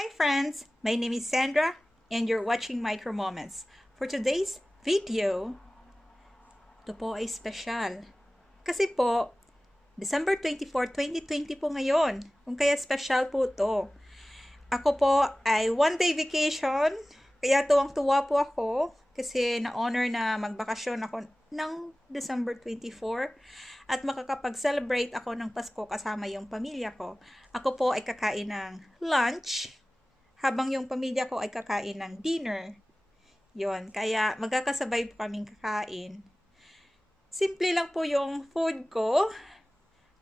Hi friends, my name is Sandra and you're watching Micro Moments. For today's video, ito po ay special. Kasi po, December 24, 2020 po ngayon. Kung kaya special po to. Ako po ay one-day vacation. Kaya tuwang-tuwa po ako kasi na-honor na magbakasyon ako ng December 24 at makakapag-celebrate ako ng Pasko kasama yung pamilya ko. Ako po ay kakain ng lunch habang yung pamilya ko ay kakain ng dinner. Yon, kaya magkakasabay po kaming kakain. Simple lang po yung food ko.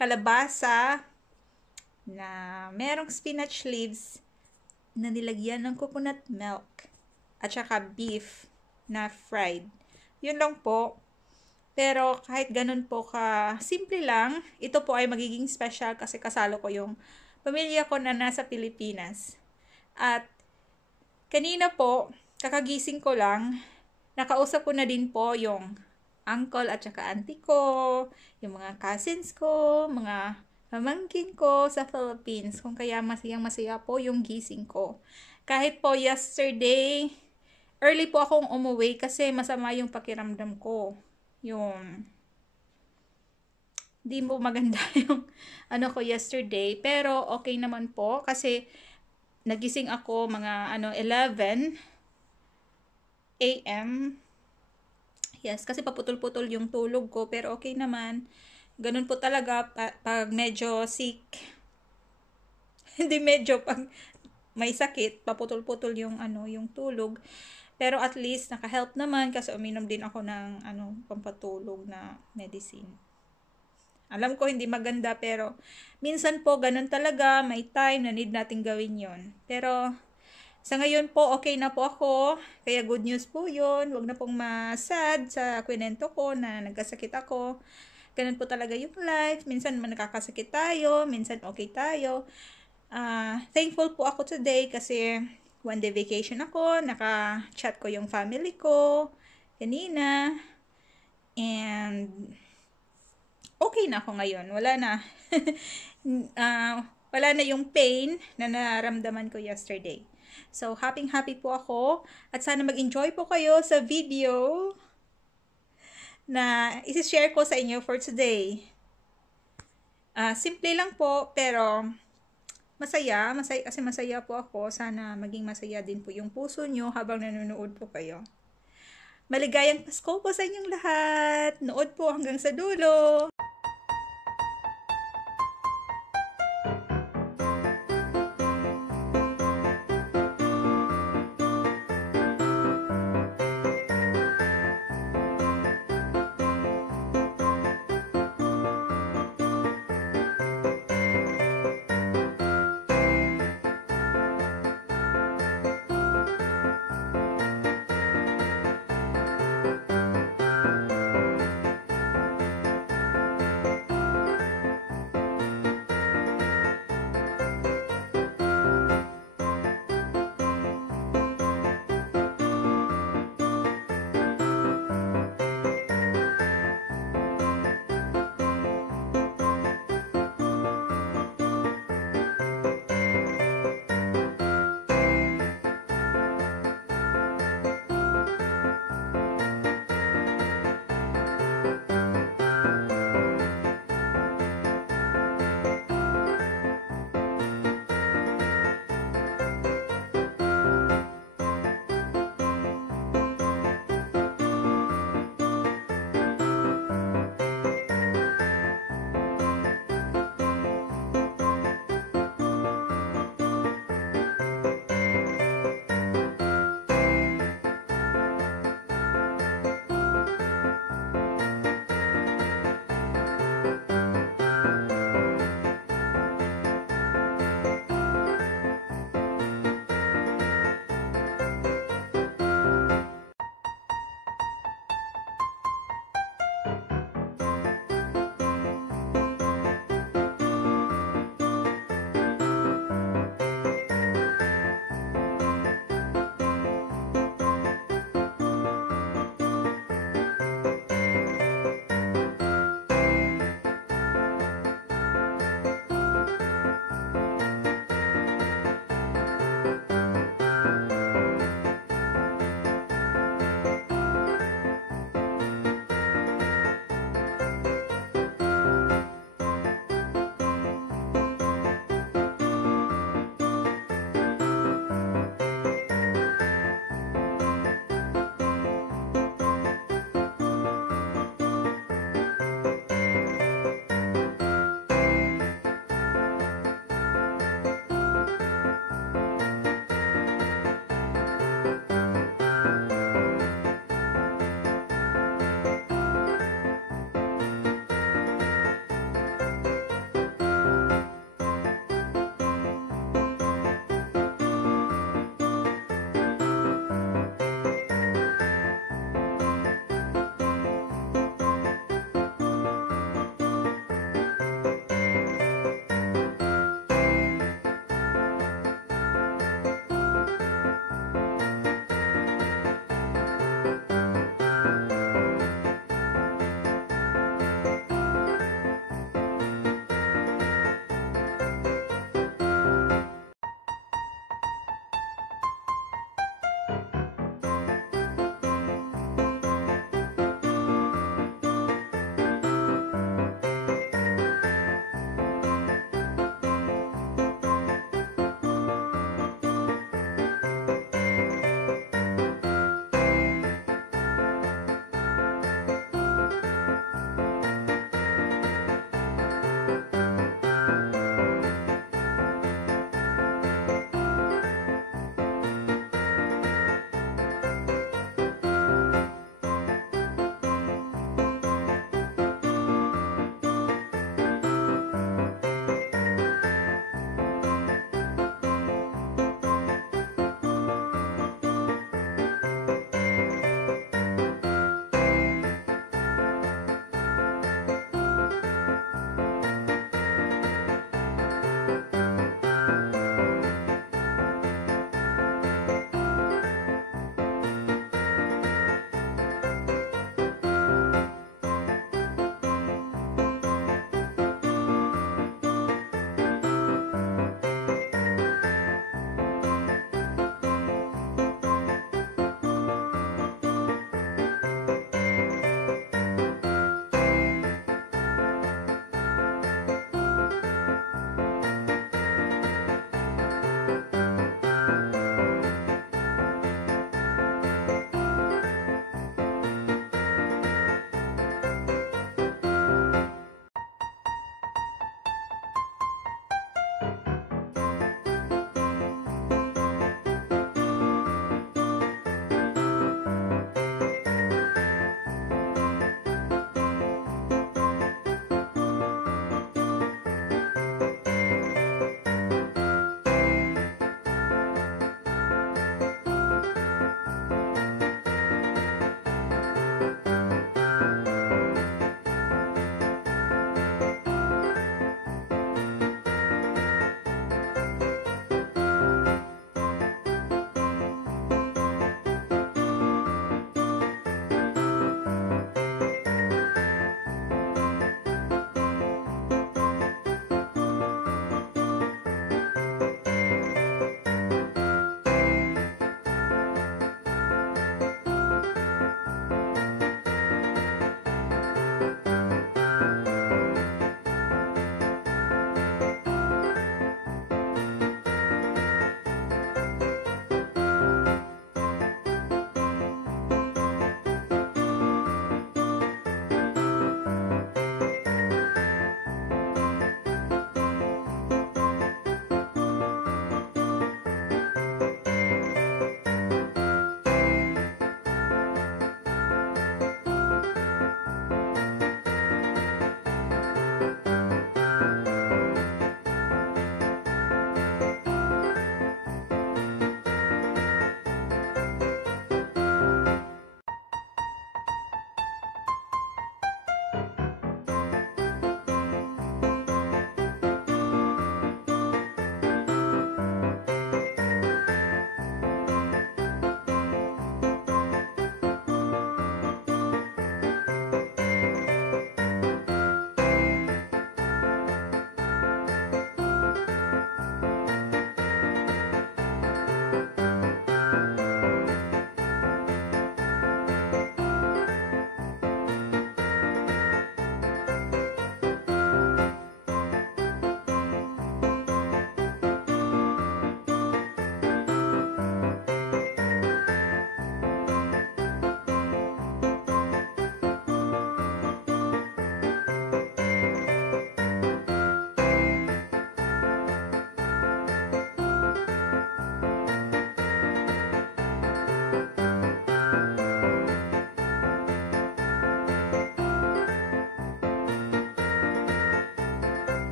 Kalabasa na merong spinach leaves na nilagyan ng coconut milk at saka beef na fried. Yun lang po. Pero kahit ganun po ka simple lang, ito po ay magiging special kasi kasalo ko yung pamilya ko na nasa Pilipinas. At kanina po, kakagising ko lang, nakausap ko na din po yung uncle at saka auntie ko, yung mga cousins ko, mga pamangkin ko sa Philippines. Kung kaya masayang-masaya po yung gising ko. Kahit po yesterday, early po akong umuwi kasi masama yung pakiramdam ko. Yung di mo maganda yung ano ko yesterday, pero okay naman po kasi nagising ako mga 11 AM. Yes, kasi paputol-putol yung tulog ko, pero okay naman. Ganun po talaga pag medyo sick. Hindi medyo pag may sakit, paputol-putol yung yung tulog. Pero at least naka-help naman kasi uminom din ako ng pampatulog na medicine. Alam ko hindi maganda pero minsan po ganun talaga, may time na need nating gawin 'yon. Pero sa ngayon po okay na po ako. Kaya good news po 'yon. Huwag na pong ma-sad sa kwento ko na nagkasakit ako. Ganun po talaga yung life. Minsan nakakasakit tayo, minsan okay tayo. Thankful po ako today kasi one day vacation ako, naka-chat ko yung family ko kanina, and okay na ako ngayon. Wala na. Wala na yung pain na naramdaman ko yesterday. So, happy po ako at sana mag-enjoy po kayo sa video na isi-share ko sa inyo for today. Simple lang po, pero masaya kasi masaya po ako. Sana maging masaya din po yung puso nyo habang nanonood po kayo. Maligayang Pasko po sa inyong lahat. Nood po hanggang sa dulo.